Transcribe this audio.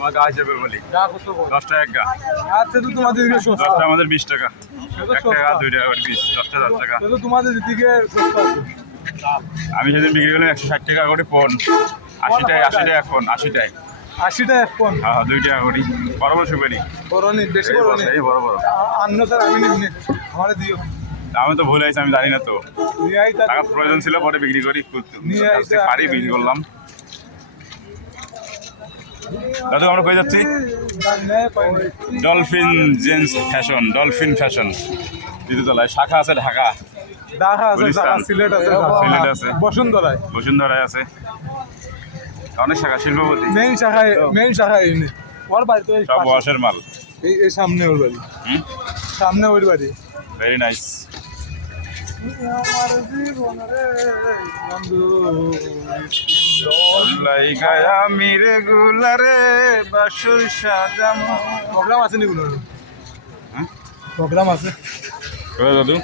আমার গা হিসেবে বলি গা কত করে? 10 টাকা এক গা। আচ্ছা তো তোমাদের দিকে 10 সস্তা। টাকা আমাদের 20 টাকা, সেটা 1 টাকা সস্তা। 2 টাকা করে পিস, 10 টাকা 10 টাকা। সেটা তোমাদের দিকে সস্তা আছে। আমি সেদিন বিক্রি করলাম 160 টাকা করে পন, 80 টাকা পন, 80 টাকা। 80 টাকা এক পন। হ্যাঁ 2 টাকা করি, বড় বড় সুপারি। বড় নি, বেশি বড় নি। এই বড় বড়। আন্ন স্যার আমি নিবনি। আমারে দিও। আমি তো ভুলে আছি, আমি জানি না তো, নিয়ে আইতা। টাকা প্রয়োজন ছিল পরে বিক্রি করি, নিয়ে আইতে পারি বিক্রি করলাম। দাদু আমরা কই যাচ্ছি? Dolphin gents fashion, Dolphin fashion তৃতীয়তলায়, শাখা আছে ঢাকা, ঢাকা আছে, গুলিস্তান। সিলেট আছে, সিলেট আছে। বসুন্ধরায়। বসুন্ধরায় আছে, অনেক শাখা, শিল্পপতি, মেইন শাখায় এনে। ওর বাড়ি তো এই সব পাশে। বয়সের মাল। এই সামনে ওর বাড়ি। হুম, সামনে ওর বাড়ি। Very nice. আমার জীবনে বন্ধু লাইগায়া মিরে গুলারে বাসুর সাজামো। প্রোগ্রাম আছে নি কোনো? হ্যাঁ? প্রোগ্রাম আছে। দাদু